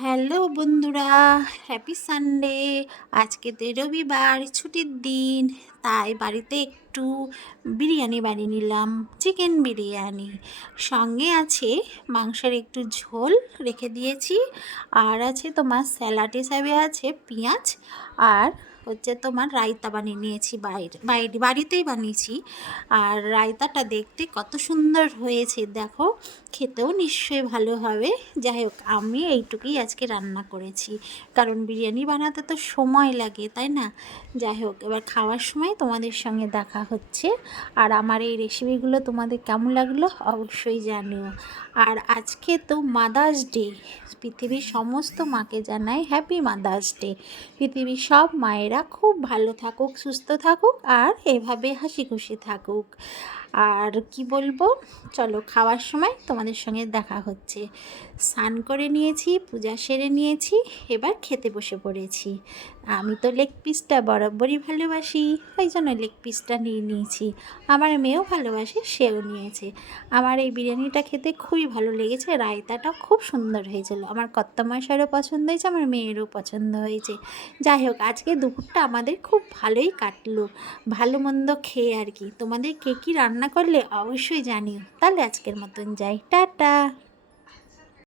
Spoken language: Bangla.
হ্যালো বন্ধুরা, হ্যাপি সানডে। আজকে তো রবিবার, ছুটির দিন, তাই বাড়িতে একটু বিরিয়ানি বানিয়ে নিলাম, চিকেন বিরিয়ানি। সঙ্গে আছে মাংসের একটু ঝোল রেখে দিয়েছি, আর আছে তোমার স্যালাড হিসাবে আছে পেঁয়াজ, আর হচ্ছে তোমার রায়তা বানিয়ে নিয়েছি, বাড়িতেই বানিয়েছি। আর রায়তাটা দেখতে কত সুন্দর হয়েছে দেখো, খেতেও নিশ্চয়ই ভালো হবে। যাই হোক, আমি এইটুকুই আজকে রান্না করেছি, কারণ বিরিয়ানি বানাতে তো সময় লাগে, তাই না? যাই হোক, এবার খাওয়ার সময় তোমাদের সঙ্গে দেখা হচ্ছে। আর আমার এই রেসিপিগুলো তোমাদের কেমন লাগলো অবশ্যই জানিও। আর আজকে তো মাদার্স ডে, পৃথিবীর সমস্ত মাকে জানাই হ্যাপি মাদার্স ডে। পৃথিবীর সব মায়েরা খুব ভালো থাকুক, সুস্থ থাকুক, আর এভাবে হাসি খুশি থাকুক। আর কি বলবো, চলো খাওয়ার সময় তোমাদের সঙ্গে দেখা হচ্ছে। স্নান করে নিয়েছি, পূজা সেরে নিয়েছি, এবার খেতে বসে পড়েছি। আমি তো লেগ পিসটা বরাবরই ভালোবাসি, ওই জন্য লেগ পিসটা নিয়ে নিয়েছি। আমার মেয়েও ভালোবাসে, সেও নিয়েছে। আমার এই বিরিয়ানিটা খেতে খুবই ভালো লেগেছে, রায়তাটাও খুব সুন্দর হয়েছিল। আমার কর্তামশাইয়েরও পছন্দ হয়েছে, আমার মেয়েরও পছন্দ হয়েছে। যাই হোক, আজকে দুপুরটা আমাদের খুব ভালোই কাটলো, ভালো মন্দ খেয়ে আর কি। তোমাদের কে কী রান্না করলে অবশ্যই জানিও। তাহলে আজকের মতন যাই, টাটা।